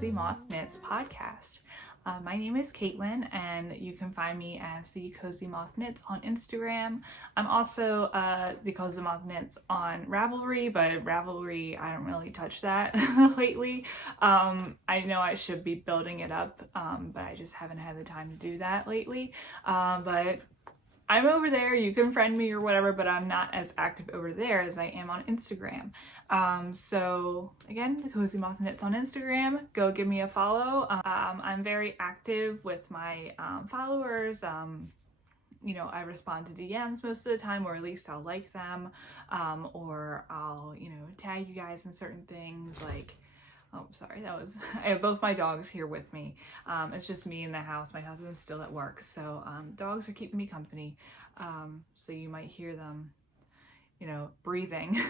Cozy Moth Knits podcast. My name is Caitlin, and you can find me as the Cozy Moth Knits on Instagram. I'm also the Cozy Moth Knits on Ravelry, but Ravelry, I don't really touch that lately. I know I should be building it up, but I just haven't had the time to do that lately. But I'm over there, you can friend me or whatever, but I'm not as active over there as I am on Instagram. So again, the Cozy Moth Knits on Instagram, go give me a follow. I'm very active with my followers. You know, I respond to DMs most of the time, or at least I'll like them, or I'll, you know, tag you guys in certain things like, oh, sorry, I have both my dogs here with me. It's just me in the house. My husband's still at work, so dogs are keeping me company. So you might hear them, you know, breathing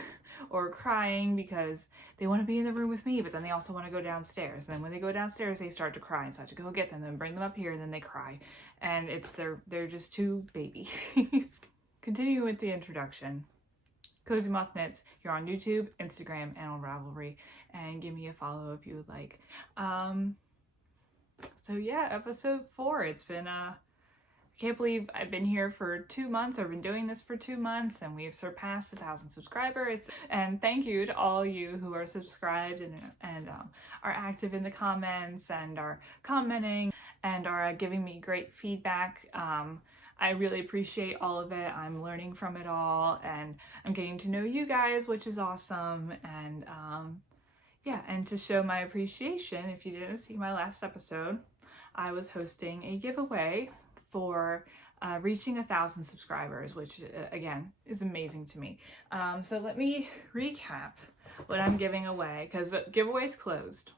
or crying because they want to be in the room with me, but then they also want to go downstairs. And then when they go downstairs, they start to cry, and so I have to go get them and bring them up here, and then they cry. And they're just two babies. Continuing with the introduction. Cozy Moth Knits, you're on YouTube, Instagram, and on Ravelry, and give me a follow if you would like. So yeah, episode 4. It's been I can't believe I've been here for 2 months. I've been doing this for 2 months, and we've surpassed 1,000 subscribers. And thank you to all you who are subscribed and are active in the comments and are commenting and are giving me great feedback. I really appreciate all of it. I'm learning from it all, and I'm getting to know you guys, which is awesome. And yeah, and to show my appreciation, if you didn't see my last episode, I was hosting a giveaway for reaching 1,000 subscribers, which again is amazing to me. So let me recap what I'm giving away, because the giveaway's closed,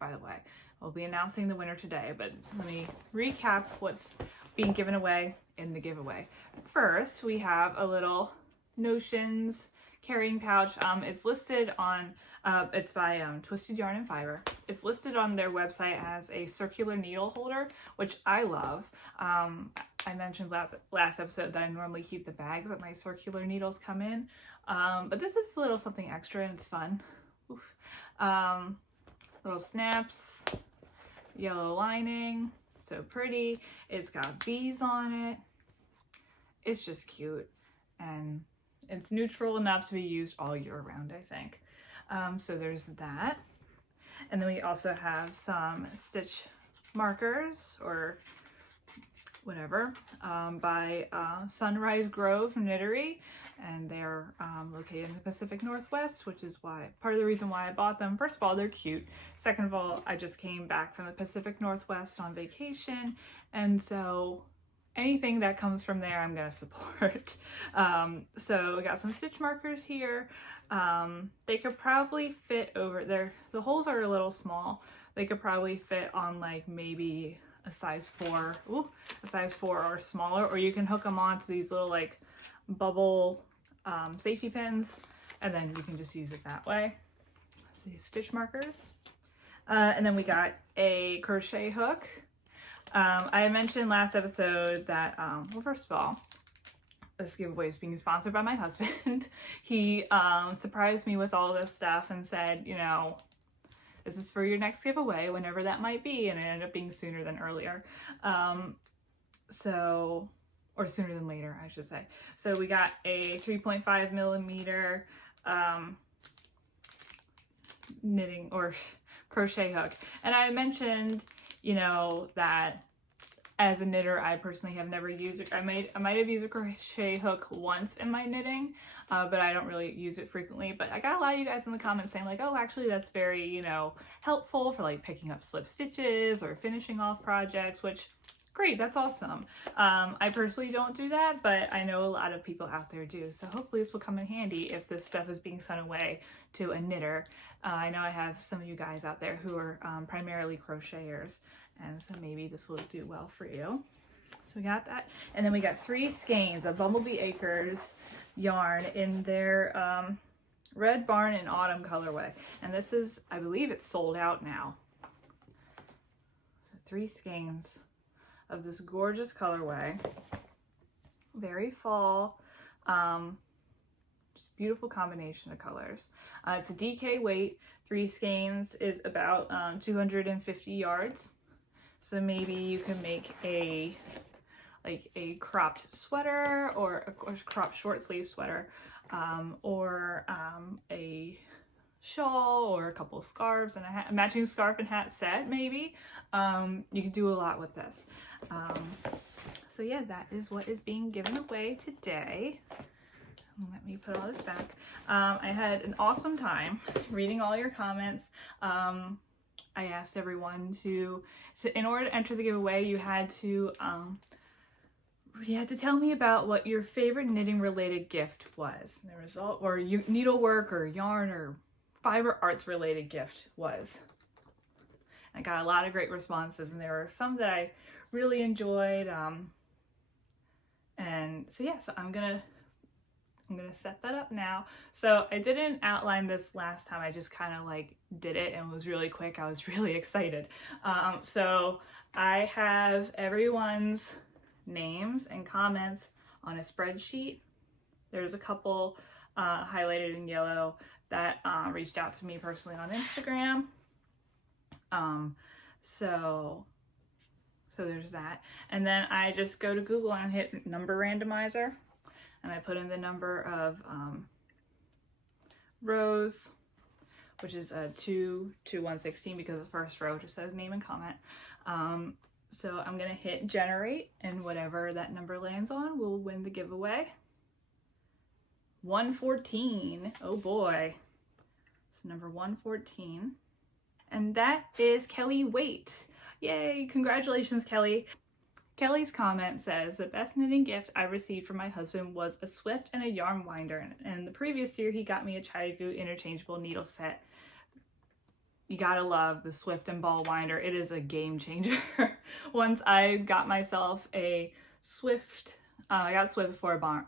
by the way. We'll be announcing the winner today, but let me recap what's being given away in the giveaway. First, we have a little Notions carrying pouch. It's listed on, it's by Twisted Yarn and Fiber. It's listed on their website as a circular needle holder, which I love. I mentioned last episode that I normally keep the bags that my circular needles come in, but this is a little something extra and it's fun. Little snaps, yellow lining, so pretty. It's got bees on it. It's just cute, and it's neutral enough to be used all year round, I think. So there's that. And then we also have some stitch markers or whatever by Sunrise Grove Knittery, and they're located in the Pacific Northwest, which is why part of the reason why I bought them. First of all, they're cute. Second of all, I just came back from the Pacific Northwest on vacation, and so anything that comes from there I'm gonna support. So we got some stitch markers here. They could probably fit over there. The holes are a little small. They could probably fit on like maybe a size 4, a size 4 or smaller, or you can hook them onto these little like bubble safety pins, and then you can just use it that way. So these stitch markers. And then we got a crochet hook. I mentioned last episode that, well, first of all, this giveaway is being sponsored by my husband. He surprised me with all this stuff and said, you know, this is for your next giveaway, whenever that might be, and it ended up being sooner than earlier. Or sooner than later, I should say. So we got a 3.5 millimeter knitting or crochet hook. And I mentioned, you know, that as a knitter, I personally have never used it. I might have used a crochet hook once in my knitting, but I don't really use it frequently. But I got a lot of you guys in the comments saying like, oh, actually that's very, you know, helpful for like picking up slip stitches or finishing off projects, which great, that's awesome. I personally don't do that, but I know a lot of people out there do. So hopefully this will come in handy if this stuff is being sent away to a knitter. I know I have some of you guys out there who are primarily crocheters, and so maybe this will do well for you. So we got that. And then we got 3 skeins of Bumblebee Acres yarn in their Red Barn and Autumn colorway. And this is, I believe it's sold out now. So 3 skeins of this gorgeous colorway. Very fall. Just beautiful combination of colors. It's a DK weight. 3 skeins is about 250 yards. So maybe you can make a cropped sweater or a cropped short sleeve sweater, or a shawl or a couple of scarves and a matching scarf and hat set maybe. You can do a lot with this. So yeah, that is what is being given away today. Let me put all this back. I had an awesome time reading all your comments. I asked everyone to in order to enter the giveaway, you had to tell me about what your favorite knitting related gift was. The result, or needlework or yarn or fiber arts related gift was. I got a lot of great responses, and there were some that I really enjoyed. And so yeah, so I'm gonna set that up now. So I didn't outline this last time. I just kind of like did it and it was really quick. I was really excited. So I have everyone's names and comments on a spreadsheet. There's a couple highlighted in yellow that reached out to me personally on Instagram. So there's that. And then I just go to Google and hit number randomizer. And I put in the number of rows, which is 2 to 116 because the first row just says name and comment. So I'm gonna hit generate, and whatever that number lands on will win the giveaway. 114, oh boy. So number 114. And that is Kelly WAITE. Yay, congratulations, Kelly. Kelly's comment says, the best knitting gift I received from my husband was a Swift and a yarn winder. And the previous year he got me a Chaigu interchangeable needle set. You gotta love the Swift and ball winder. It is a game changer. Once I got myself a Swift, I got a Swift before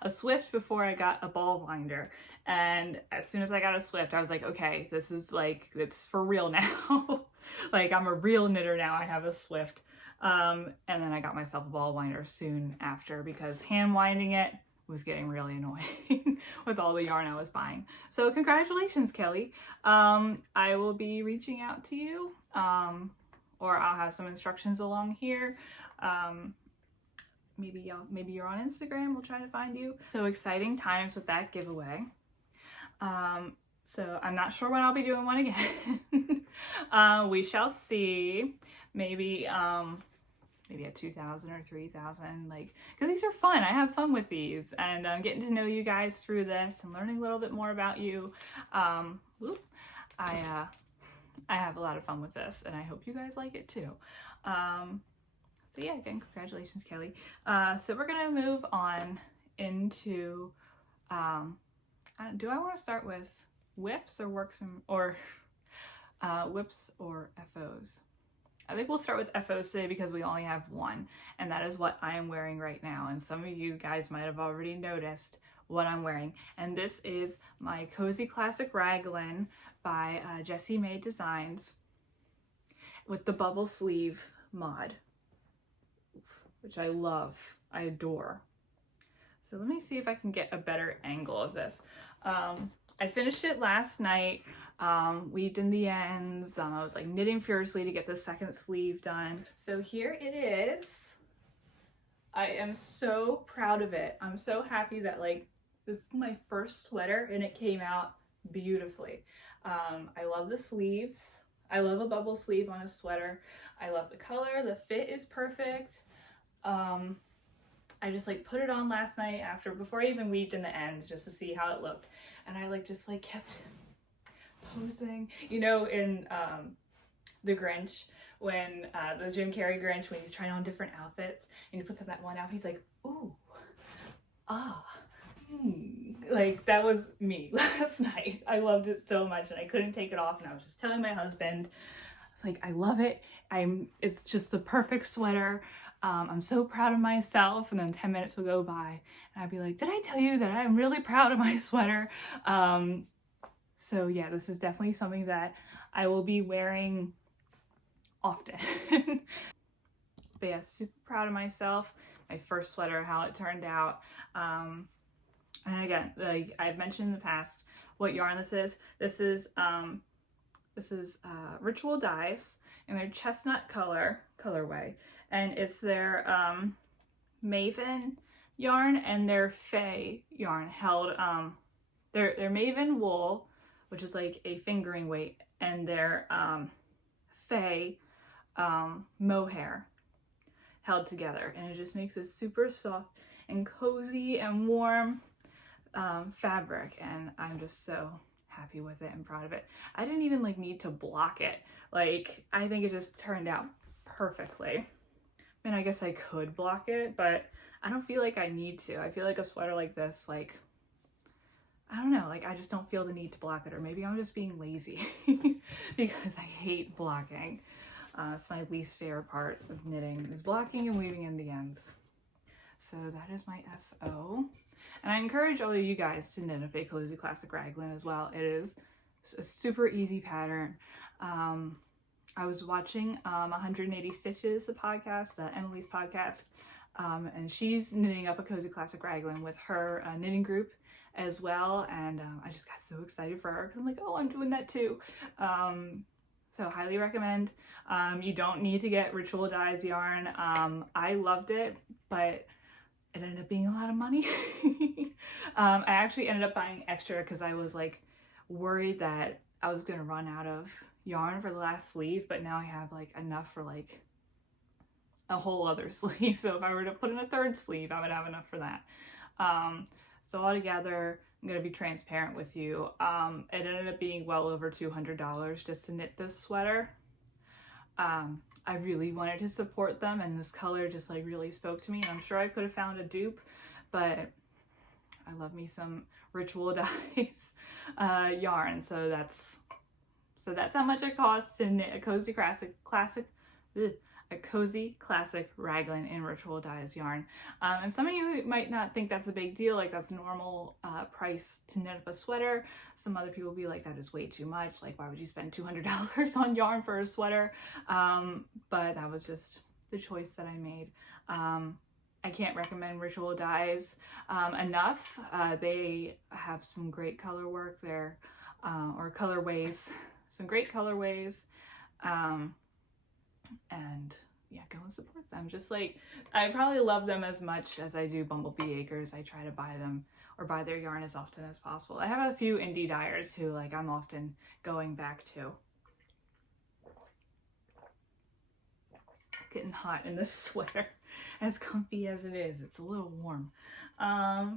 a Swift before I got a ball winder. And as soon as I got a Swift, I was like, okay, this is like, it's for real now. Like, I'm a real knitter now. I have a Swift. And then I got myself a ball winder soon after because hand winding it was getting really annoying with all the yarn I was buying. So congratulations, Kelly. I will be reaching out to you, or I'll have some instructions along here. Maybe you're on Instagram. We'll try to find you. So exciting times with that giveaway. So I'm not sure when I'll be doing one again. We shall see. Maybe at 2,000 or 3,000, like, because these are fun. I have fun with these, and getting to know you guys through this and learning a little bit more about you. I have a lot of fun with this, and I hope you guys like it too. So yeah, again, congratulations, Kelly. So we're gonna move on into, do I want to start with WIPS or WIPS or FOs? I think we'll start with FOs today because we only have one, and that is what I am wearing right now. And some of you guys might have already noticed what I'm wearing. And this is my Cozy Classic Raglan by Jessie May Designs with the bubble sleeve mod, which I love, I adore. So let me see if I can get a better angle of this. I finished it last night. Weaved in the ends. I was like knitting furiously to get the second sleeve done. So here it is. I am so proud of it. I'm so happy that like this is my first sweater and it came out beautifully. I love the sleeves. I love a bubble sleeve on a sweater. I love the color. The fit is perfect. I just like put it on last night before I even weaved in the ends just to see how it looked. And I like just like kept posing, you know, in the Grinch, when the Jim Carrey Grinch, when he's trying on different outfits and he puts on that one outfit, he's like, ooh, like that was me last night. I loved it so much and I couldn't take it off, and I was just telling my husband, I was like, I love it. It's just the perfect sweater. I'm so proud of myself. And then 10 minutes would go by and I'd be like, did I tell you that I'm really proud of my sweater? So yeah, this is definitely something that I will be wearing often. But yeah, super proud of myself. My first sweater, how it turned out. And again, like I've mentioned in the past, what yarn this is. This is Ritual Dyes in their chestnut colorway, and it's their Maven yarn and their Fae yarn held. Their Maven wool, which is like a fingering weight, and their Fae mohair held together, and it just makes it super soft and cozy and warm fabric, and I'm just so happy with it and proud of it. I didn't even like need to block it. Like, I think it just turned out perfectly. I mean, I guess I could block it, but I don't feel like I need to. I feel like a sweater like this, like, I don't know, like I just don't feel the need to block it, or maybe I'm just being lazy because I hate blocking. It's my least favorite part of knitting, is blocking and weaving in the ends. So that is my FO. And I encourage all of you guys to knit up a Cozy Classic Raglan as well. It is a super easy pattern. I was watching 180 Stitches, the podcast, Emily's podcast, and she's knitting up a Cozy Classic Raglan with her knitting group as well. And I just got so excited for her because I'm like, oh, I'm doing that too. So highly recommend. You don't need to get Ritual Dyes yarn. I loved it, but it ended up being a lot of money. I actually ended up buying extra because I was like worried that I was gonna run out of yarn for the last sleeve, but now I have like enough for like a whole other sleeve. So if I were to put in a third sleeve, I would have enough for that. So altogether, I'm gonna be transparent with you. It ended up being well over $200 just to knit this sweater. I really wanted to support them, and this color just like really spoke to me. And I'm sure I could have found a dupe, but I love me some Ritual Dyes yarn. So that's how much it costs to knit a Cozy Classic Raglan in Ritual Dyes yarn. And some of you might not think that's a big deal, like that's normal price to knit up a sweater. Some other people will be like, that is way too much. Like, why would you spend $200 on yarn for a sweater? But that was just the choice that I made. I can't recommend Ritual Dyes enough. They have some great color work there, or colorways, some great colorways. And yeah, go and support them. Just like, I probably love them as much as I do Bumblebee Acres. I try to buy them or buy their yarn as often as possible. I have a few indie dyers who like I'm often going back to. Getting hot in this sweater, as comfy as it is. It's a little warm.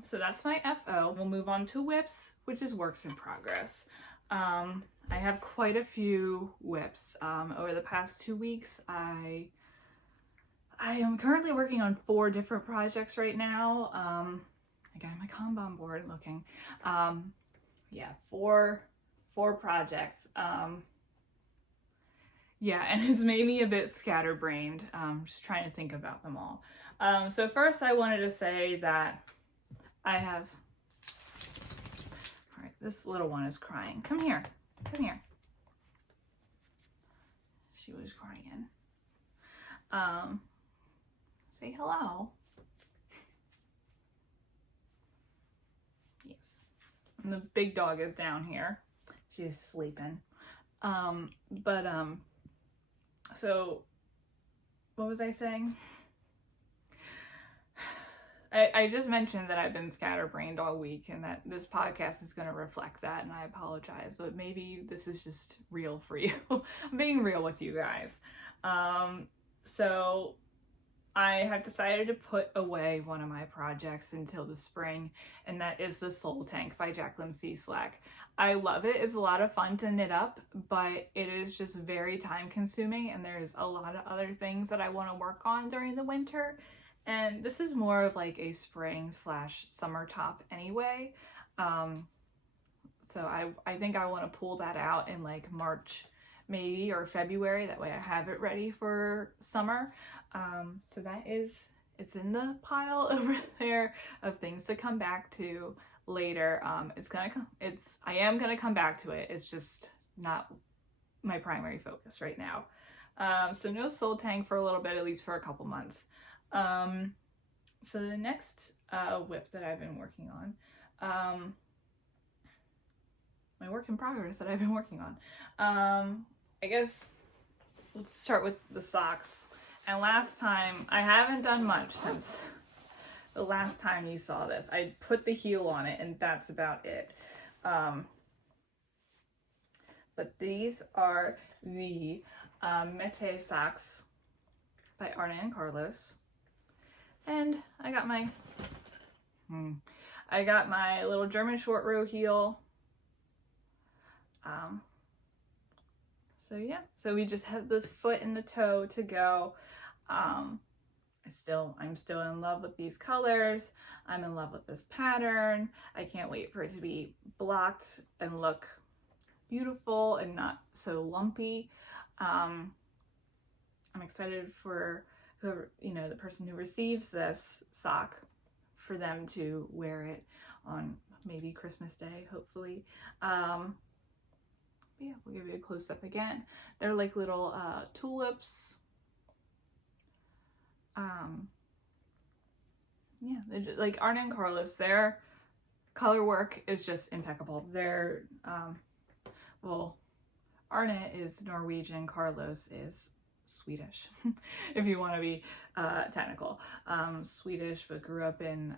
So that's my FO. We'll move on to WIPS, which is works in progress. I have quite a few WIPs. Over the past 2 weeks, I am currently working on 4 different projects right now. I got my Kanban board looking. Yeah, four projects. Yeah, and it's made me a bit scatterbrained, just trying to think about them all. So first I wanted to say that I have, all right, this little one is crying. Come here. Come here. She was crying. Say hello. Yes. And the big dog is down here. She's sleeping. So what was I saying? I just mentioned that I've been scatterbrained all week and that this podcast is going to reflect that, and I apologize, but maybe this is just real for you. I'm being real with you guys. So I have decided to put away one of my projects until the spring, and that is the Soul Tank by Jacqueline C. Slack. I love it. It's a lot of fun to knit up, but it is just very time consuming, and there's a lot of other things that I want to work on during the winter. And this is more of like a spring/summer top anyway. So I think I want to pull that out in like March maybe, or February. That way I have it ready for summer. So that is, it's in the pile over there of things to come back to later. I am gonna come back to it. It's just not my primary focus right now. So no Soul Tank for a little bit, at least for a couple months. So the next WIP that I've been working on, my work in progress that I've been working on. I guess let's start with the socks. And last time, I haven't done much since the last time you saw this. I put the heel on it and that's about it. But these are the Mette Socks by Arne and Carlos. And I got my little German short row heel. So yeah, so we just have the foot and the toe to go. I'm still in love with these colors. I'm in love with this pattern. I can't wait for it to be blocked and look beautiful and not so lumpy. I'm excited for whoever, you know, the person who receives this sock, for them to wear it on maybe Christmas Day, hopefully. Yeah, we'll give you a close-up again. They're like little tulips. Yeah, they're like Arne and Carlos, their color work is just impeccable. They're, well, Arne is Norwegian, Carlos is Swedish, if you want to be technical. Swedish, but grew up in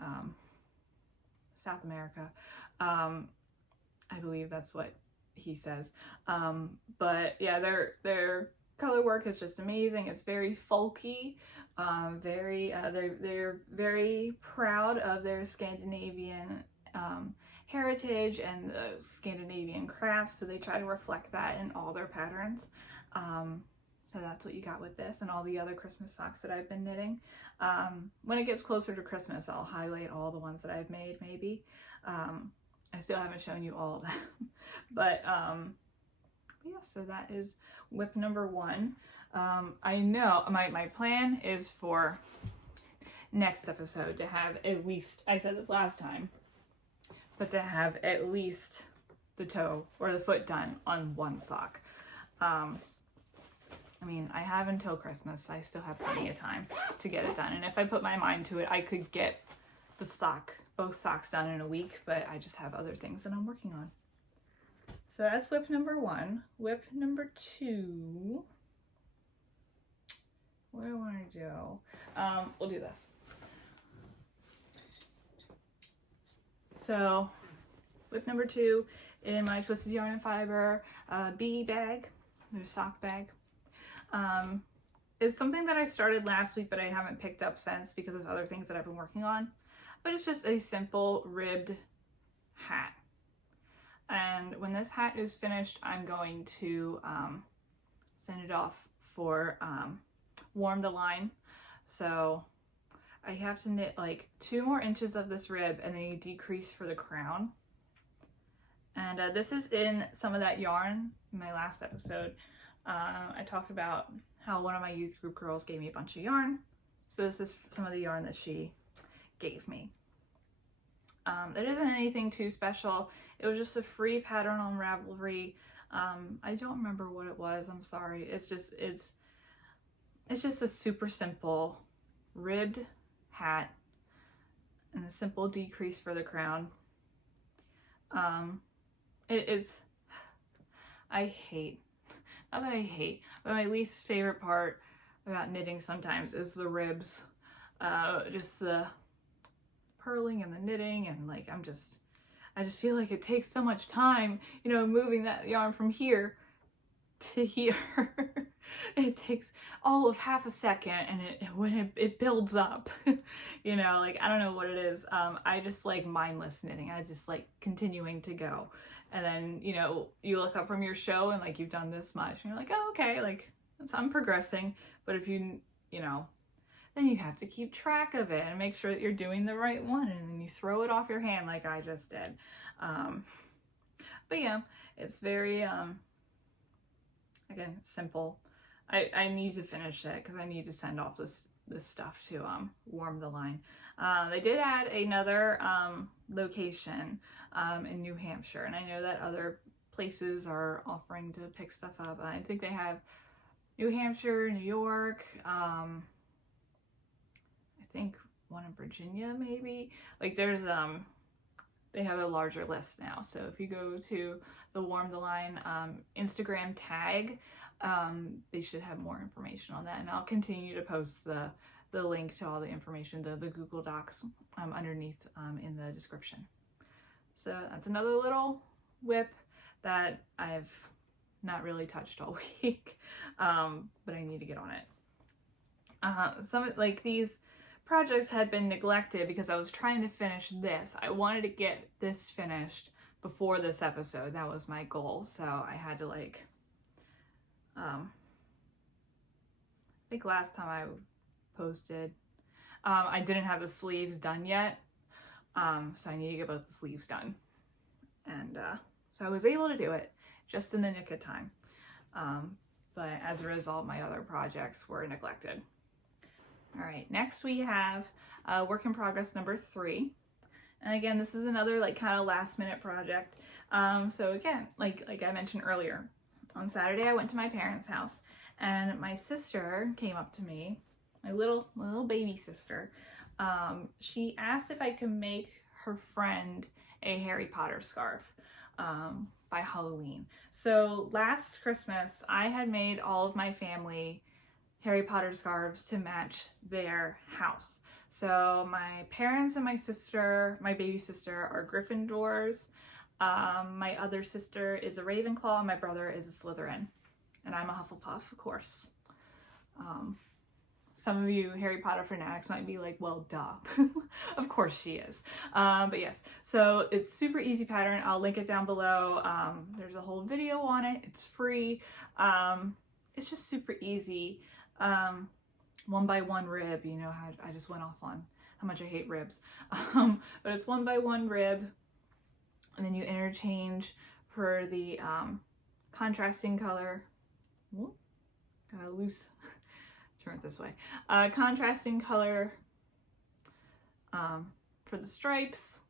South America. I believe that's what he says. But yeah, their color work is just amazing. It's very folky. They're very proud of their Scandinavian heritage and the Scandinavian crafts, so they try to reflect that in all their patterns. So that's what you got with this and all the other Christmas socks that I've been knitting. When it gets closer to Christmas, I'll highlight all the ones that I've made, maybe. I still haven't shown you all of them. But yeah, so that is WIP number 1. I know my plan is for next episode to have at least, I said this last time, but to have at least the toe or the foot done on one sock. I mean, I have until Christmas. I still have plenty of time to get it done. And if I put my mind to it, I could get both socks done in a week, but I just have other things that I'm working on. So that's WIP number 1. WIP number 2. What do I want to do? We'll do this. So WIP number 2 in my Twisted Yarn and Fiber bee bag, their sock bag. Is something that I started last week, but I haven't picked up since because of other things that I've been working on. But it's just a simple ribbed hat. And when this hat is finished, I'm going to send it off for warm the line. So I have to knit like 2 more inches of this rib and then you decrease for the crown. And this is in some of that yarn in my last episode. I talked about how one of my youth group girls gave me a bunch of yarn. So this is some of the yarn that she gave me. It isn't anything too special. It was just a free pattern on Ravelry. I don't remember what it was. I'm sorry. It's just a super simple ribbed hat and a simple decrease for the crown. Not that I hate, but my least favorite part about knitting sometimes is the ribs. Just the purling and the knitting, and like I just feel like it takes so much time, you know, moving that yarn from here to here. It takes all of half a second, and when it builds up, you know, like I don't know what it is. I just like mindless knitting. I just like continuing to go, and then you know you look up from your show and like you've done this much, and you're like, oh okay, like I'm progressing. But if you know, then you have to keep track of it and make sure that you're doing the right one, and then you throw it off your hand like I just did. But yeah, it's very again simple. I need to finish it because I need to send off this stuff to warm the line. They did add another location in New Hampshire, and I know that other places are offering to pick stuff up. I think they have New Hampshire, New York, I think one in Virginia maybe. Like there's they have a larger list now. So if you go to the Warm the Line Instagram tag, they should have more information on that. And I'll continue to post the link to all the information, the Google Docs underneath in the description. So that's another little WIP that I've not really touched all week, but I need to get on it. Some like these projects had been neglected because I was trying to finish this. I wanted to get this finished before this episode. That was my goal. So I had to like, I think last time I posted, I didn't have the sleeves done yet. So I need to get both the sleeves done. And so I was able to do it just in the nick of time. But as a result, my other projects were neglected. All right, next we have work in progress number 3. And again, this is another like kind of last minute project. So again, like I mentioned earlier, on Saturday I went to my parents' house and my sister came up to me, my little baby sister. She asked if I could make her friend a Harry Potter scarf by Halloween. So last Christmas, I had made all of my family Harry Potter scarves to match their house. So my parents and my sister, my baby sister, are Gryffindors. My other sister is a Ravenclaw, and my brother is a Slytherin. And I'm a Hufflepuff, of course. Some of you Harry Potter fanatics might be like, well, duh. Of course she is. But yes, so it's super easy pattern. I'll link it down below. There's a whole video on it. It's free. It's just super easy. 1 by 1 rib, you know how I just went off on how much I hate ribs. But it's 1 by 1 rib. And then you interchange for the contrasting color. Ooh, got a loose... Turn it this way. Contrasting color for the stripes,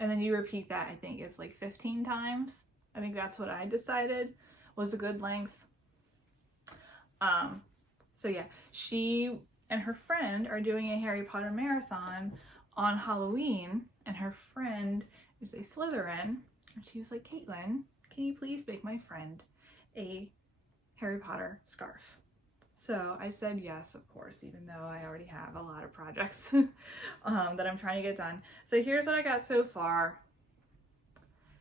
and then you repeat that. I think it's like 15 times. I think that's what I decided was a good length. So yeah, she and her friend are doing a Harry Potter marathon on Halloween, and her friend is a Slytherin, and she was like, Caitlin, can you please make my friend a Harry Potter scarf? So I said yes, of course, even though I already have a lot of projects that I'm trying to get done. So here's what I got so far.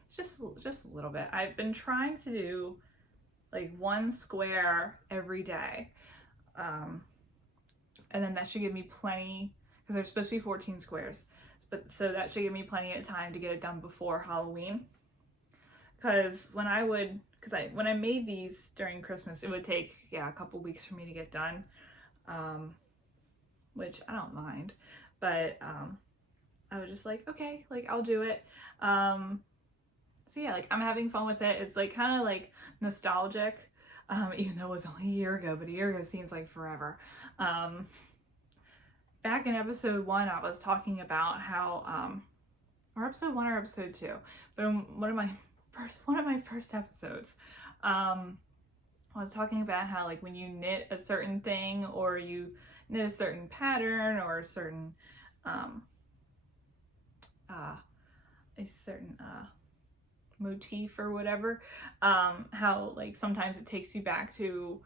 It's just a little bit. I've been trying to do like 1 square every day. And then that should give me plenty, because there's supposed to be 14 squares. But so that should give me plenty of time to get it done before Halloween. Because when I made these during Christmas, it would take, a couple weeks for me to get done, which I don't mind, but I was just like, okay, like I'll do it. So yeah, like I'm having fun with it. It's like kind of like nostalgic, even though it was only a year ago, but a year ago seems like forever. Back in episode 1, I was talking about how, or episode 1 or episode 2, but in one of my first episodes, I was talking about how like when you knit a certain thing, or you knit a certain pattern, or a certain motif or whatever, how like sometimes it takes you back to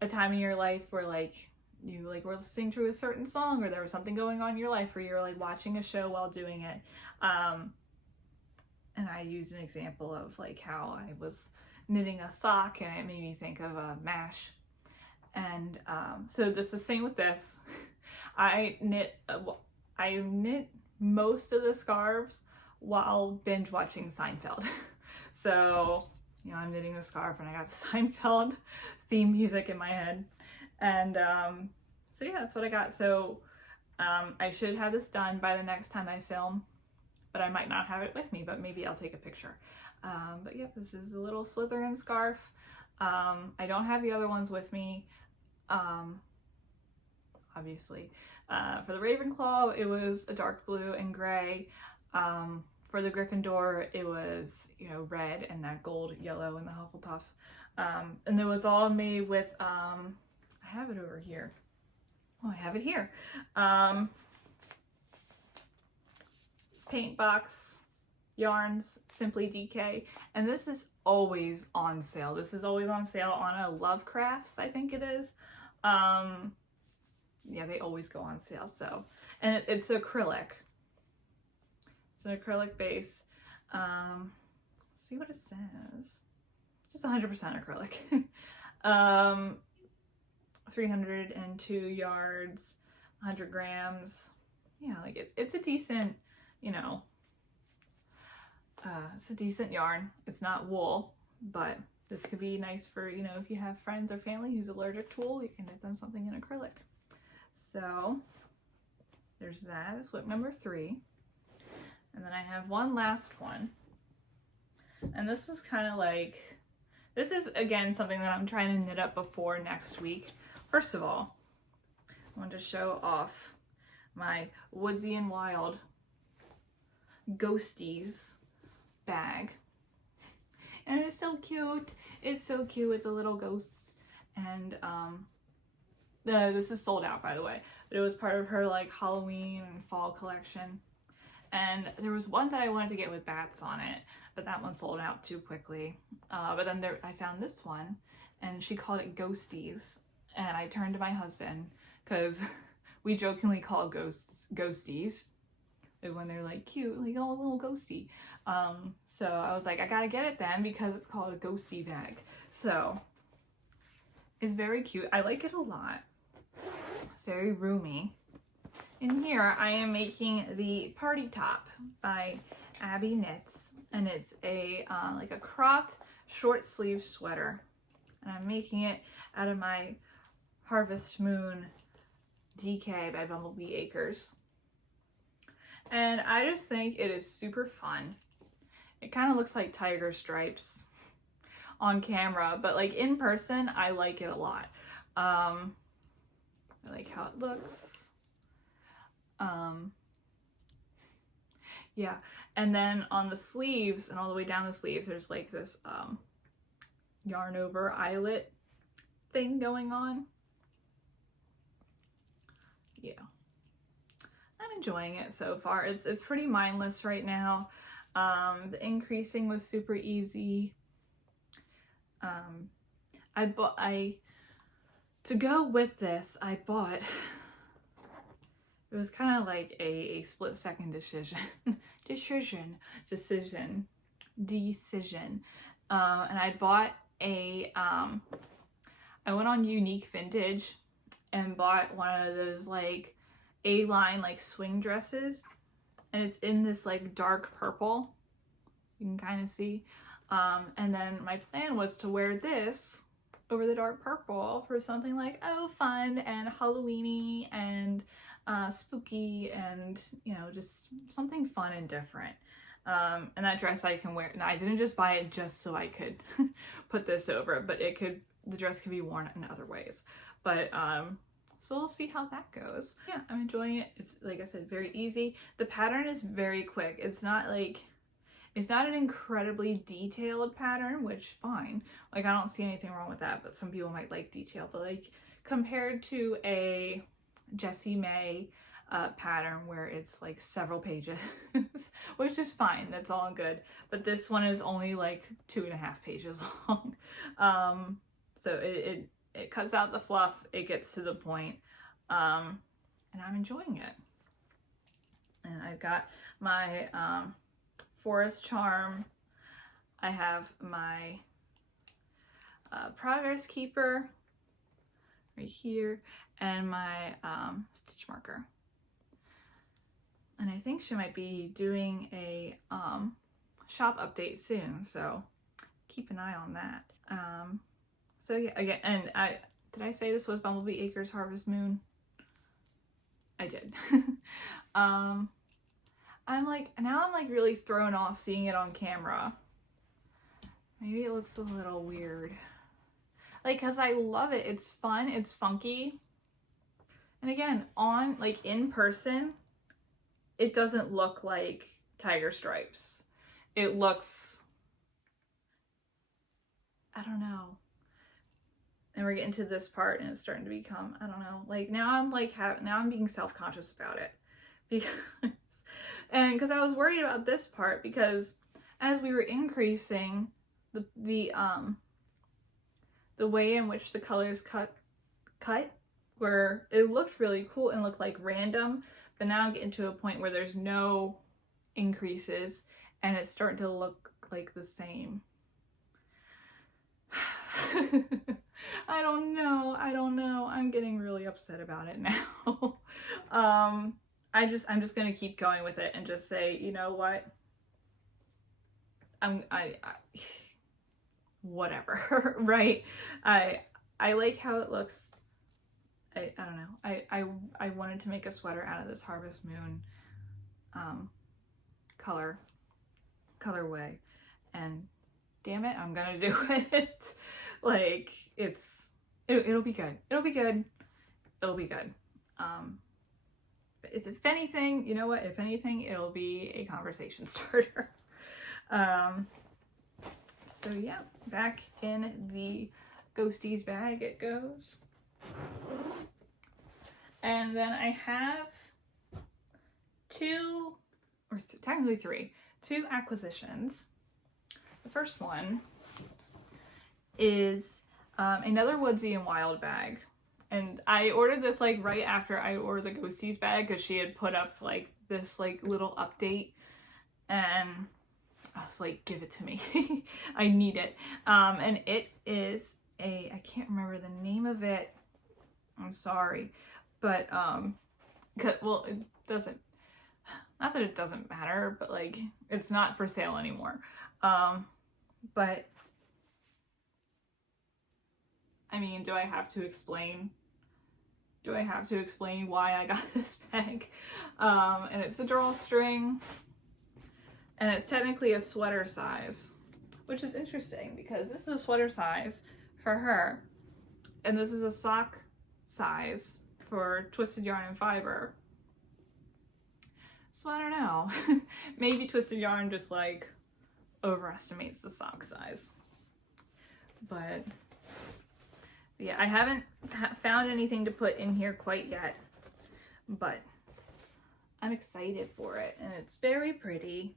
a time in your life where like you like were listening to a certain song, or there was something going on in your life, or you're like watching a show while doing it. And I used an example of like how I was knitting a sock, and it made me think of a MASH. And so this is the same with this. I knit most of the scarves while binge watching Seinfeld. So, you know, I'm knitting the scarf and I got the Seinfeld theme music in my head. And so yeah, that's what I got. So I should have this done by the next time I film, but I might not have it with me, but maybe I'll take a picture. But yeah, this is a little Slytherin scarf. I don't have the other ones with me, obviously. For the Ravenclaw, it was a dark blue and gray. For the Gryffindor, it was, you know, red and that gold yellow in the Hufflepuff. And it was all made with, I have it over here. Oh, I have it here. Paint box yarns, Simply DK, and this is always on sale. This is always on sale on a Love Crafts, I think it is. Yeah, they always go on sale. So, and it's acrylic. It's an acrylic base. Let's see what it says. Just 100% acrylic. 302 yards, 100 grams. Yeah, like it's a decent, you know, it's a decent yarn. It's not wool, but this could be nice for, you know, if you have friends or family who's allergic to wool, you can knit them something in acrylic. So there's that. That's WIP number 3. And then I have one last one. And this was kind of like, this is again something that I'm trying to knit up before next week. First of all, I want to show off my Woodsy and Wild Ghosties bag. And it's so cute. It's so cute with the little ghosts. And this is sold out, by the way, but it was part of her like Halloween and fall collection. And there was one that I wanted to get with bats on it, but that one sold out too quickly. But then I found this one, and she called it Ghosties. And I turned to my husband, because we jokingly call ghosts ghosties when they're like cute, like, oh, a little ghosty. So I was like, I gotta get it then, because it's called a ghosty bag. So it's very cute. I like it a lot. It's very roomy. In here, I am making the Party Top by Abby Knits, and it's a like a cropped short sleeve sweater, and I'm making it out of my Harvest Moon DK by Bumblebee Acres. And I just think it is super fun. It kind of looks like tiger stripes on camera, but like in person, I like it a lot. I like how it looks. Yeah, and then on the sleeves and all the way down the sleeves, there's like this yarn over eyelet thing going on. Yeah, I'm enjoying it so far. It's pretty mindless right now. The increasing was super easy. To go with this, I bought, it was kind of like a split second decision. And I bought I went on Unique Vintage and bought one of those like A-line like swing dresses, and it's in this like dark purple, you can kind of see. And then my plan was to wear this over the dark purple for something like, oh, fun and Halloweeny and spooky, and you know, just something fun and different. And that dress I can wear, and I didn't just buy it just so I could put this over it, but the dress could be worn in other ways. But so we'll see how that goes. Yeah, I'm enjoying it. It's, like I said, very easy. The pattern is very quick. It's not an incredibly detailed pattern, which fine. Like, I don't see anything wrong with that, but some people might like detail. But like, compared to a Jessie May pattern where it's like several pages, which is fine, that's all good. But this one is only like 2.5 pages long. So it cuts out the fluff, it gets to the point, and I'm enjoying it. And I've got my Forest Charm. I have my Progress Keeper right here, and my stitch marker. And I think she might be doing a shop update soon, so keep an eye on that. So yeah, again, and did I say this was Bumblebee Acres Harvest Moon? I did. I'm like really thrown off seeing it on camera. Maybe it looks a little weird. Like, cause I love it. It's fun, it's funky. And again, on like in person, it doesn't look like tiger stripes. It looks, I don't know. And we're getting to this part and it's starting to become, I don't know, like now I'm like, now I'm being self-conscious about it, because And because I was worried about this part, because as we were increasing the way in which the colors cut where it looked really cool and looked like random, but now I'm getting to a point where there's no increases and it's starting to look like the same. I don't know. I'm getting really upset about it now. I'm just gonna keep going with it and just say, you know what? Whatever, right? I like how it looks. I don't know. I wanted to make a sweater out of this Harvest Moon colorway, and damn it, I'm gonna do it. Like, it'll be good. It'll be good. If anything, you know what? If anything, it'll be a conversation starter. So yeah, back in the Ghosties bag it goes. And then I have technically two acquisitions. The first one is another Woodsy and Wild bag. And I ordered this like right after I ordered the Ghosties bag, because she had put up like this like little update, and I was like, give it to me. I need it. And it is I can't remember the name of it. I'm sorry. But, well, it doesn't, not that it doesn't matter, but like, it's not for sale anymore. But, I mean, do I have to explain why I got this bag? And it's a drawstring, and it's technically a sweater size, which is interesting because this is a sweater size for her, and this is a sock size for Twisted Yarn and Fiber. So I don't know. Maybe Twisted Yarn just like overestimates the sock size. But yeah, I haven't found anything to put in here quite yet, but I'm excited for it, and it's very pretty.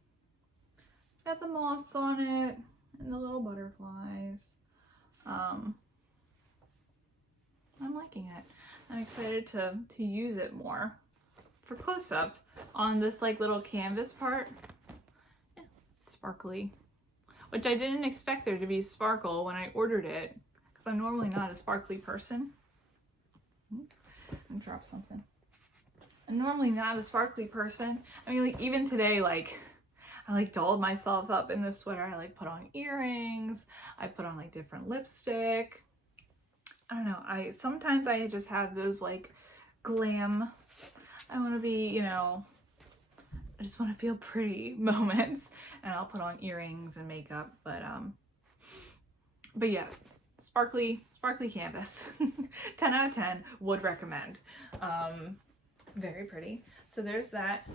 It's got the moths on it and the little butterflies. I'm liking it. I'm excited to use it more for close-up on this like little canvas part. Yeah, sparkly, which I didn't expect there to be sparkle when I ordered it, because I'm normally not a sparkly person. And drop something. I'm normally not a sparkly person. I mean, like even today, like I like dolled myself up in this sweater. I like put on earrings. I put on like different lipstick. I don't know. Sometimes I just have those like glam, I want to be, you know, I just want to feel pretty moments, and I'll put on earrings and makeup. But yeah, sparkly canvas. 10 out of 10 would recommend. Very pretty. So there's that.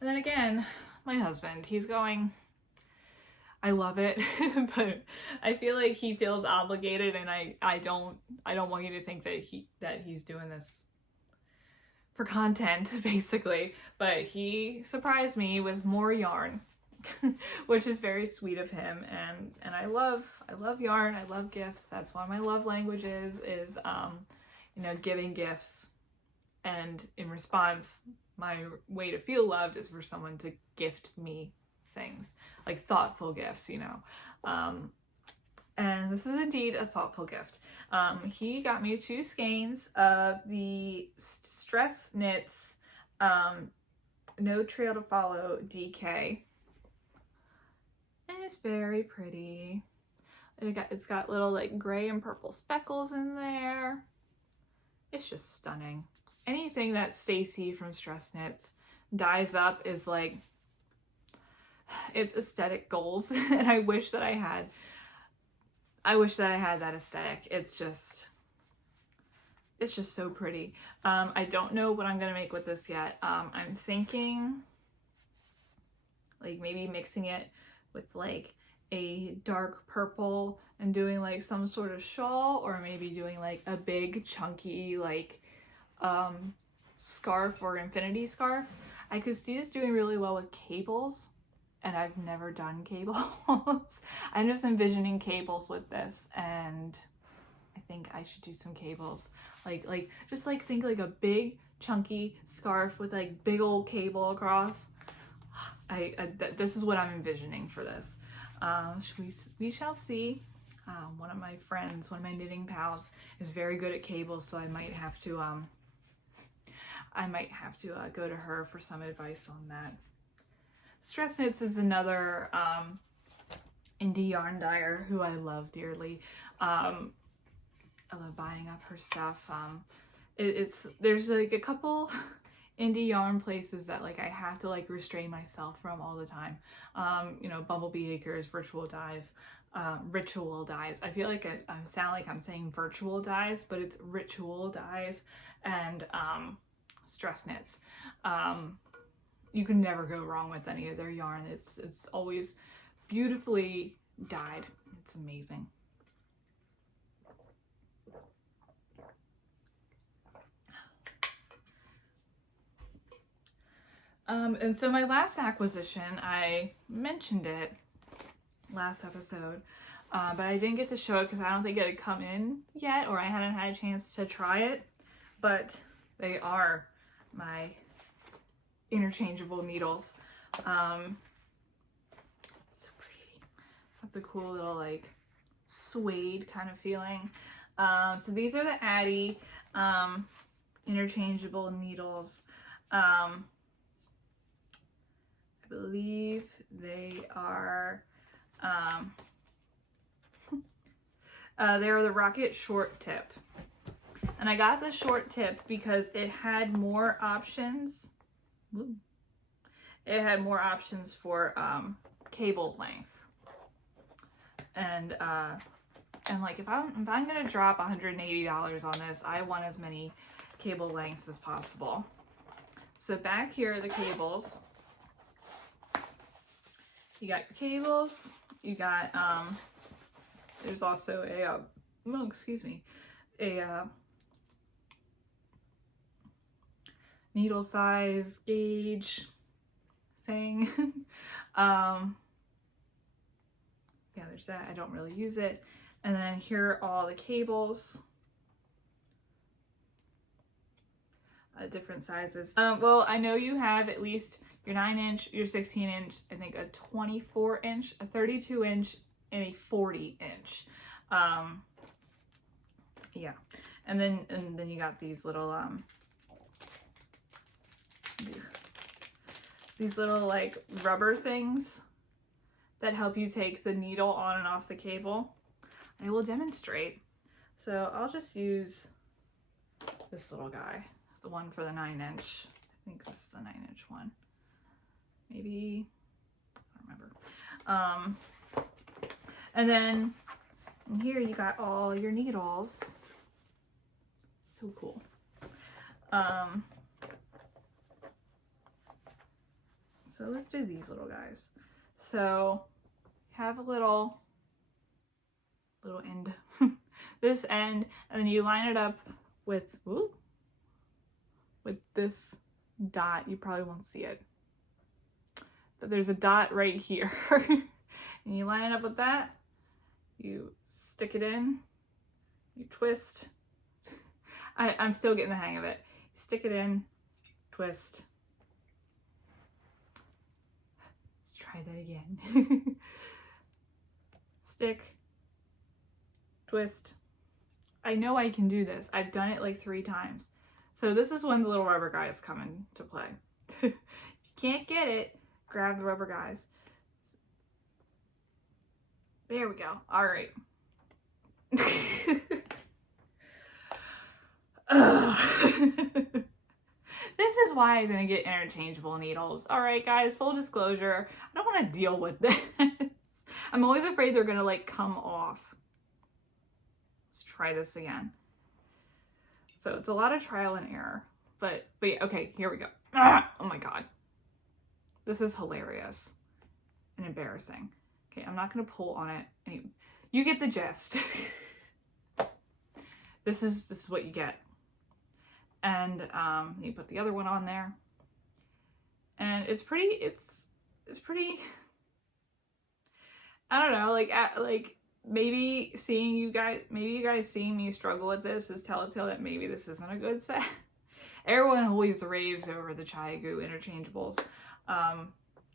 And then again, my husband, he's going, I love it, but I feel like he feels obligated, and I don't want you to think that he's doing this for content, basically. But he surprised me with more yarn, which is very sweet of him, and I love yarn. I love gifts. That's one of my love languages is you know, giving gifts. And in response, my way to feel loved is for someone to gift me things, like thoughtful gifts, you know. And this is indeed a thoughtful gift. He got me 2 skeins of the Stress Knits No Trail to Follow DK. And it's very pretty. It's got little like gray and purple speckles in there. It's just stunning. Anything that Stacy from Stress Knits dyes up is like, it's aesthetic goals. And I wish that I had that aesthetic. It's just so pretty. I don't know what I'm gonna make with this yet. I'm thinking like maybe mixing it with like a dark purple and doing like some sort of shawl, or maybe doing like a big chunky like scarf or infinity scarf. I could see this doing really well with cables, and I've never done cables. I'm just envisioning cables with this, and I think I should do some cables. Just think like a big chunky scarf with like big old cable across. This is what I'm envisioning for this. We shall see. One of my friends, one of my knitting pals, is very good at cables, so I might have to go to her for some advice on that. Stress Knits is another indie yarn dyer who I love dearly. I love buying up her stuff. There's like a couple indie yarn places that like I have to like restrain myself from all the time. You know, Bumblebee Acres, Ritual Dyes. I feel like I sound like I'm saying virtual dyes, but it's Ritual Dyes and Stress Knits. You can never go wrong with any of their yarn. It's always beautifully dyed. It's amazing. And so my last acquisition, I mentioned it last episode, but I didn't get to show it because I don't think it had come in yet, or I hadn't had a chance to try it, but they are my interchangeable needles. So pretty. Have the cool little like suede kind of feeling. So these are the Addy interchangeable needles. I believe they are they're the Rocket Short Tip. And I got the short tip because it had more options. Ooh. It had more options for cable length. And like if I'm gonna drop $180 on this, I want as many cable lengths as possible. So back here are the cables. You got your cables. You got there's also a needle size gauge thing. Yeah, there's that. I don't really use it. And then here are all the cables. Different sizes. Well, I know you have at least your 9-inch, your 16-inch, I think a 24-inch, a 32-inch, and a 40-inch. Yeah, and then you got these little like rubber things that help you take the needle on and off the cable. I will demonstrate. So I'll just use this little guy, the one for the 9-inch. I think this is the 9-inch one. Maybe, I don't remember. And then in here you got all your needles. So cool. So let's do these little guys. So have a little end, this end, and then you line it up with this dot. You probably won't see it, but there's a dot right here. And you line it up with that, you stick it in, you twist. I'm still getting the hang of it. Stick it in, twist. Let's try that again. Stick, twist. I know I can do this. I've done it like 3 times. So this is when the little rubber guys come into play. If you can't get it, grab the rubber guys. There we go. All right. This is why I didn't get interchangeable needles. All right, guys, full disclosure, I don't want to deal with this. I'm always afraid they're gonna like come off. Let's try this again. So it's a lot of trial and error, but yeah, okay, here we go. Oh my God. This is hilarious and embarrassing. Okay, I'm not gonna pull on it. You get the gist. This is what you get. And you put the other one on there. and it's pretty, I don't know, like maybe you guys seeing me struggle with this is telltale that maybe this isn't a good set. Everyone always raves over the Chiagu interchangeables.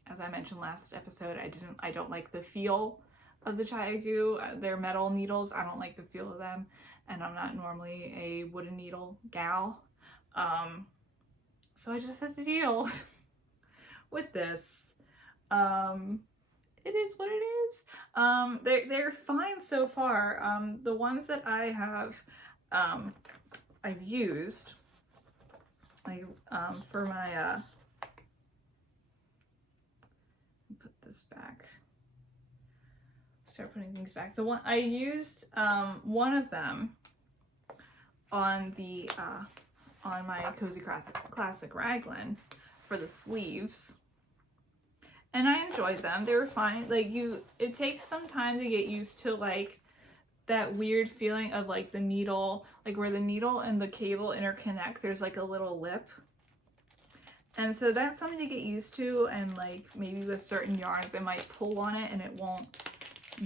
As I mentioned last episode, I don't like the feel of the Chiagu. They're metal needles. I don't like the feel of them, and I'm not normally a wooden needle gal. So I just had to deal with this. It is what it is. They're fine so far. The ones that I have, I've used, like, for my, put this back. Start putting things back. The one I used, one of them on the, on my Cozy Classic Raglan for the sleeves. And I enjoyed them. They were fine. Like, it takes some time to get used to, like, that weird feeling of, like, the needle, like, where the needle and the cable interconnect, there's, like, a little lip. And so that's something to get used to, and, like, maybe with certain yarns, it might pull on it and it won't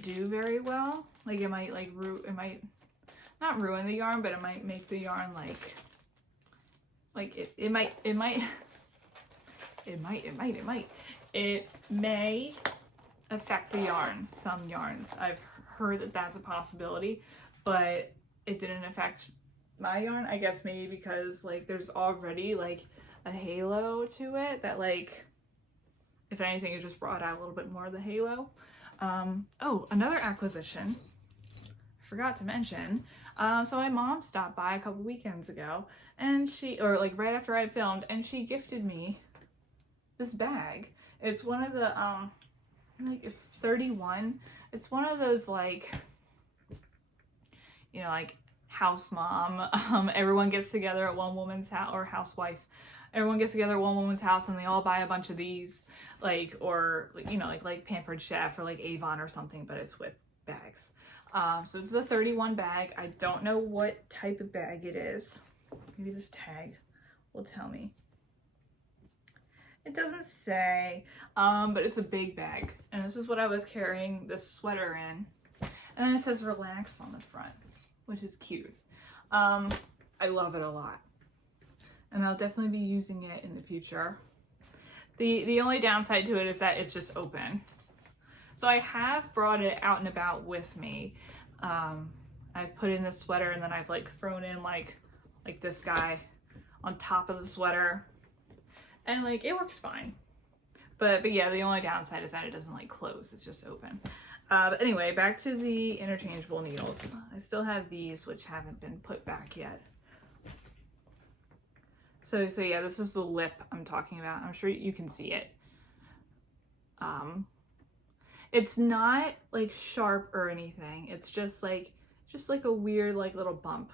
do very well. Like, it might, like, not ruin the yarn, but it might make the yarn, it may affect the yarn, some yarns. I've heard that that's a possibility, but it didn't affect my yarn. I guess maybe because, like, there's already, like, a halo to it that, like, if anything, it just brought out a little bit more of the halo. Oh, another acquisition I forgot to mention. So my mom stopped by a couple weekends ago, and right after I filmed, and she gifted me this bag. It's one of the, like, it's 31. It's one of those, like, you know, like, house mom, everyone gets together at one woman's house, or housewife. Everyone gets together at one woman's house and they all buy a bunch of these, like, or, you know, like Pampered Chef or like Avon or something, but it's with bags. So this is a 31 bag. I don't know what type of bag it is. Maybe this tag will tell me. It doesn't say, but it's a big bag. And this is what I was carrying this sweater in. And then it says relax on the front, which is cute. I love it a lot. And I'll definitely be using it in the future. The only downside to it is that it's just open. So I have brought it out and about with me. I've put in this sweater, and then I've, like, thrown in like this guy on top of the sweater. And, like, it works fine. But yeah, the only downside is that it doesn't, like, close. It's just open. But anyway, back to the interchangeable needles. I still have these, which haven't been put back yet. So yeah, this is the lip I'm talking about. I'm sure you can see it. It's not, like, sharp or anything. It's just like a weird, like, little bump.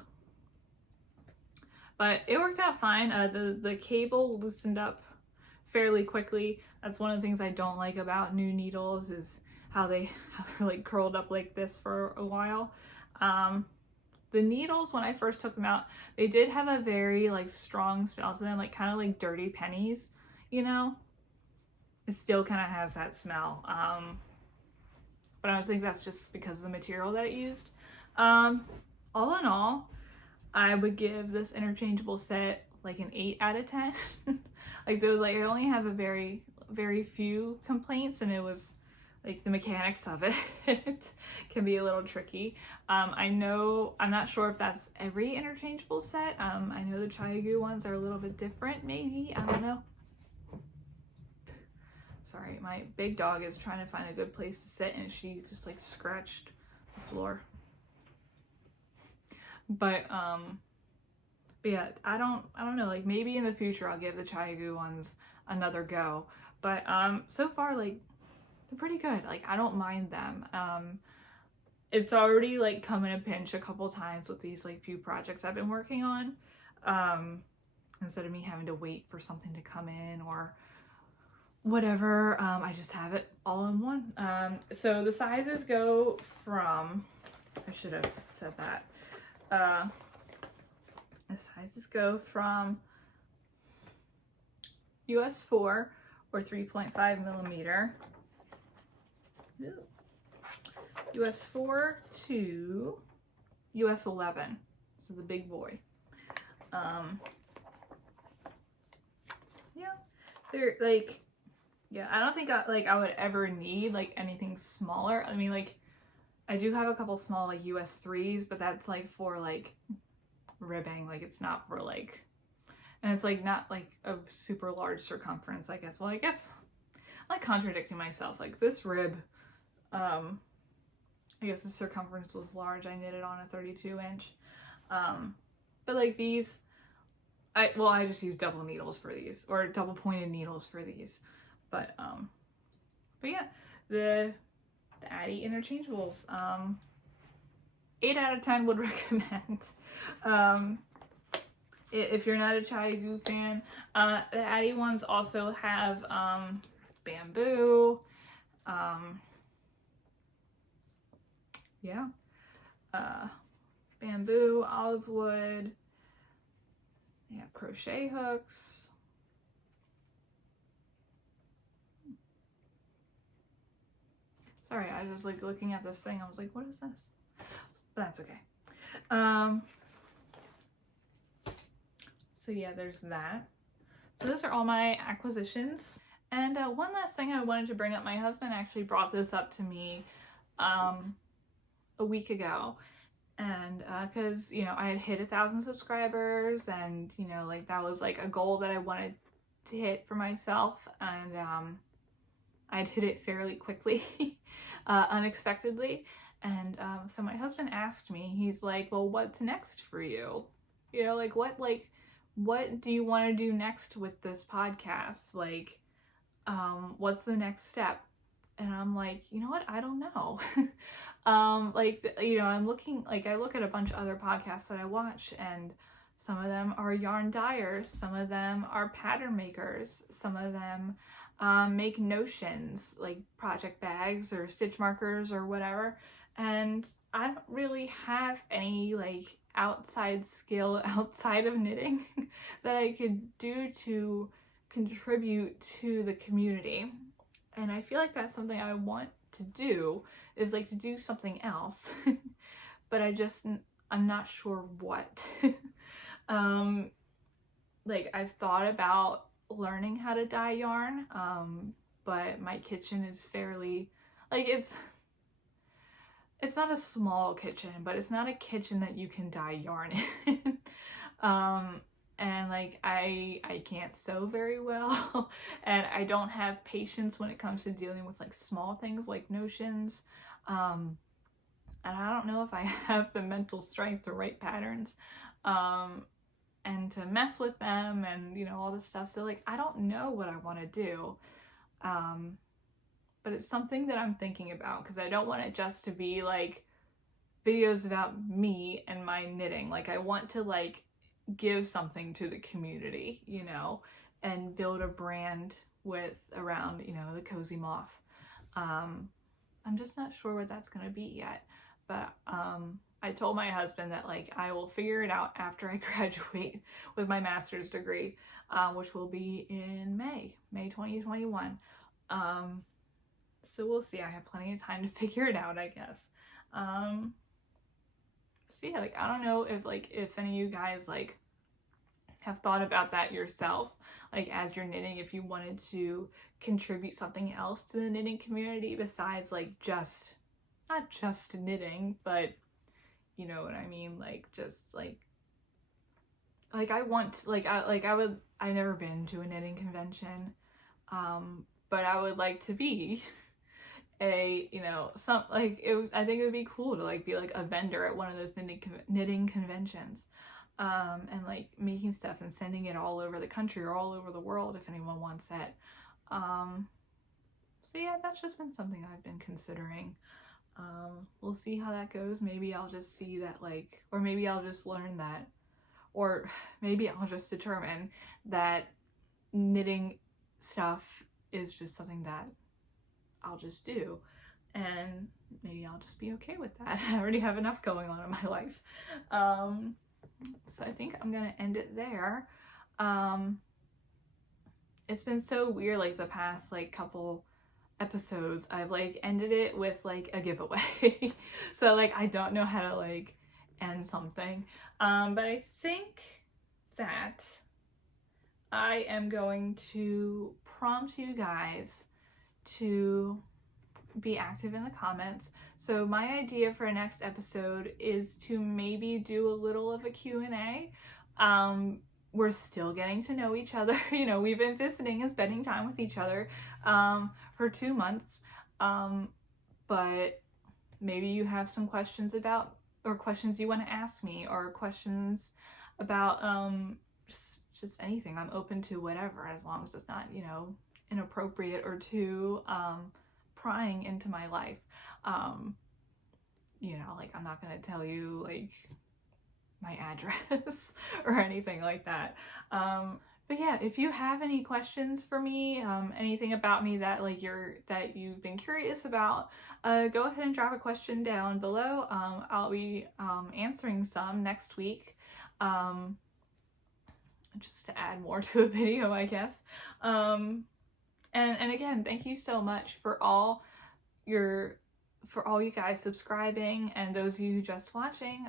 But it worked out fine. The cable loosened up fairly quickly. That's one of the things I don't like about new needles, is how they're, like, curled up like this for a while. The needles, when I first took them out, they did have a very, like, strong smell to them, like, kind of like dirty pennies, you know? It still kind of has that smell. But I don't think that's just because of the material that it used. All in all, I would give this interchangeable set, like, an 8 out of 10. Like, there was, like, I only have a very, very few complaints, and it was, like, the mechanics of it can be a little tricky. I'm not sure if that's every interchangeable set. I know the Chiagu ones are a little bit different, maybe. I don't know. Sorry, my big dog is trying to find a good place to sit, and she just, like, scratched the floor. But yeah, I don't know, like, maybe in the future I'll give the Chiagu ones another go. But so far, like, they're pretty good. Like, I don't mind them. It's already, like, come in a pinch a couple times with these, like, few projects I've been working on. Instead of me having to wait for something to come in or whatever, I just have it all in one. So the sizes go from, I should have said that. The sizes go from US 4 or 3.5 millimeter. Ooh. US 4 to US 11, so the big boy. Yeah, they're like, yeah, I don't think I would ever need like anything smaller. I mean, like, I do have a couple small like US 3s, but that's like for like ribbing, like it's not for like, and it's like not like a super large circumference, I guess. Well, I guess I'm like contradicting myself. Like this rib, I guess the circumference was large. I knitted on a 32 inch. But like these, I just use double needles for these, or double pointed needles for these. But yeah, the Addy interchangeables, 8 out of 10 would recommend. If you're not a Chai Gu fan, the Addy ones also have bamboo, yeah, bamboo, olive wood. They have crochet hooks. Sorry, I was like looking at this thing. I was like, what is this? But that's okay. So yeah, there's that. So those are all my acquisitions. And one last thing I wanted to bring up. My husband actually brought this up to me a week ago. And because, you know, I had hit 1,000 subscribers, and, you know, like that was like a goal that I wanted to hit for myself. And I'd hit it fairly quickly, unexpectedly. And so my husband asked me, he's like, well, what's next for you? You know, like what do you want to do next with this podcast? Like, what's the next step? And I'm like, you know what? I don't know. Like, you know, I'm looking, like, I look at a bunch of other podcasts that I watch, and some of them are yarn dyers, some of them are pattern makers, some of them make notions, like project bags or stitch markers or whatever. And I don't really have any like outside skill outside of knitting that I could do to contribute to the community. And I feel like that's something I want to do, is like to do something else. But I'm not sure what. Like I've thought about learning how to dye yarn, but my kitchen is fairly, like it's not a small kitchen, but it's not a kitchen that you can dye yarn in. And like I can't sew very well, and I don't have patience when it comes to dealing with like small things like notions, and I don't know if I have the mental strength to write patterns and to mess with them, and you know, all this stuff. So like I don't know what I want to do, but it's something that I'm thinking about, because I don't want it just to be like videos about me and my knitting. Like I want to like give something to the community, you know, and build a brand around, you know, the Cozy Moth. I'm just not sure what that's gonna be yet, but I told my husband that like I will figure it out after I graduate with my master's degree, which will be in May 2021. So we'll see. I have plenty of time to figure it out, I guess. So yeah, like I don't know if any of you guys like have thought about that yourself, like as you're knitting, if you wanted to contribute something else to the knitting community besides like not just knitting, but you know what I mean, like just like I've never been to a knitting convention, but I would like to be I think it would be cool to like be like a vendor at one of those knitting conventions, and like making stuff and sending it all over the country or all over the world if anyone wants it. So yeah, that's just been something I've been considering. We'll see how that goes. Maybe I'll just see that or maybe I'll just learn that, or maybe I'll just determine that knitting stuff is just something that I'll just do, and maybe I'll just be okay with that. I already have enough going on in my life. So I think I'm gonna end it there. it's been so weird, like the past like couple episodes I've like ended it with like a giveaway. So like I don't know how to like end something. But I think that I am going to prompt you guys to be active in the comments. So my idea for next episode is to maybe do a little of a Q&A. We're still getting to know each other. You know, we've been visiting and spending time with each other for 2 months. But maybe you have some questions about, or questions you want to ask me, or questions about just anything. I'm open to whatever, as long as it's not, you know, inappropriate or too prying into my life. You know, like I'm not gonna tell you like my address or anything like that. But yeah, if you have any questions for me, anything about me that like that you've been curious about, go ahead and drop a question down below. I'll be answering some next week, just to add more to a video, I guess. And again, thank you so much for all you guys subscribing, and those of you just watching.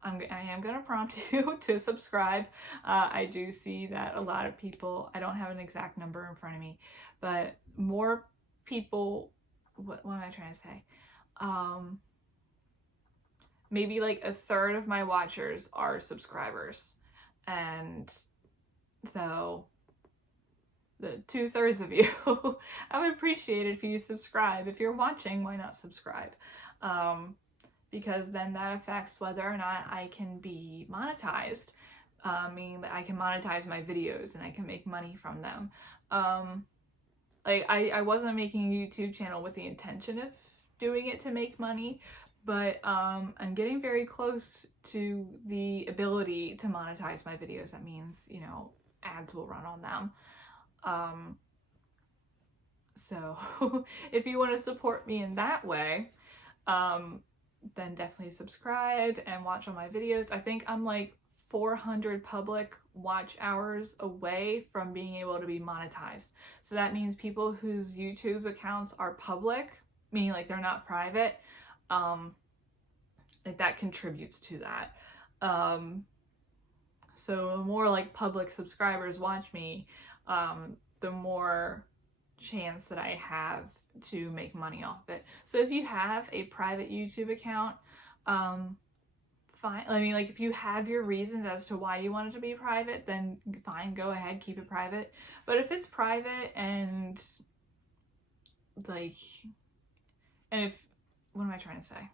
I am going to prompt you to subscribe. I do see that a lot of people, I don't have an exact number in front of me, but more people, what am I trying to say? Maybe like a third of my watchers are subscribers. And so the 2/3 of you, I would appreciate it if you subscribe. If you're watching, why not subscribe? Because then that affects whether or not I can be monetized, meaning that I can monetize my videos and I can make money from them. Like I wasn't making a YouTube channel with the intention of doing it to make money, but I'm getting very close to the ability to monetize my videos. That means, you know, ads will run on them. So if you want to support me in that way, then definitely subscribe and watch all my videos. I think I'm like 400 public watch hours away from being able to be monetized. So that means people whose YouTube accounts are public, meaning like they're not private, like that contributes to that. So the more like public subscribers watch me, the more chance that I have to make money off of it. So if you have a private YouTube account, fine. I mean, like if you have your reasons as to why you want it to be private, then fine, go ahead, keep it private. But if it's private and like, and if, what am I trying to say?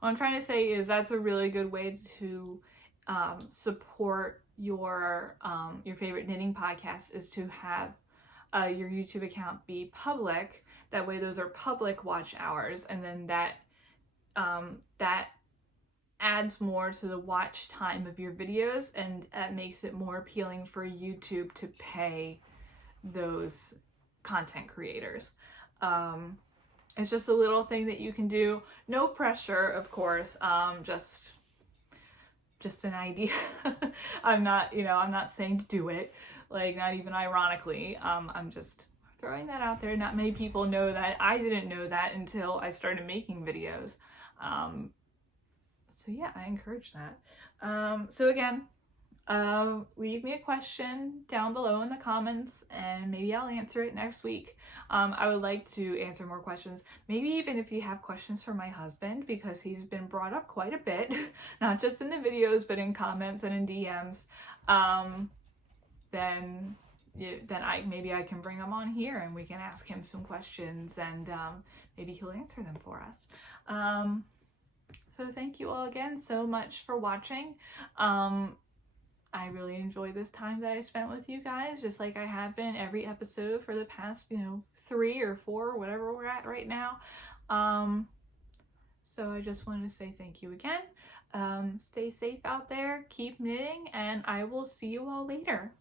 What I'm trying to say is that's a really good way to support your favorite knitting podcast, is to have your YouTube account be public. That way those are public watch hours, and then that adds more to the watch time of your videos, and that makes it more appealing for YouTube to pay those content creators. It's just a little thing that you can do. No pressure, of course. Just an idea. I'm not saying to do it, like not even ironically. I'm just throwing that out there. Not many people know that. I didn't know that until I started making videos. So yeah, I encourage that. So again, leave me a question down below in the comments, and maybe I'll answer it next week. I would like to answer more questions. Maybe even if you have questions for my husband, because he's been brought up quite a bit, not just in the videos, but in comments and in DMs. Then maybe I can bring him on here and we can ask him some questions, and maybe he'll answer them for us. So thank you all again so much for watching. I really enjoy this time that I spent with you guys, just like I have been every episode for the past, 3 or 4, whatever we're at right now. So I just wanted to say thank you again. Stay safe out there, keep knitting, and I will see you all later.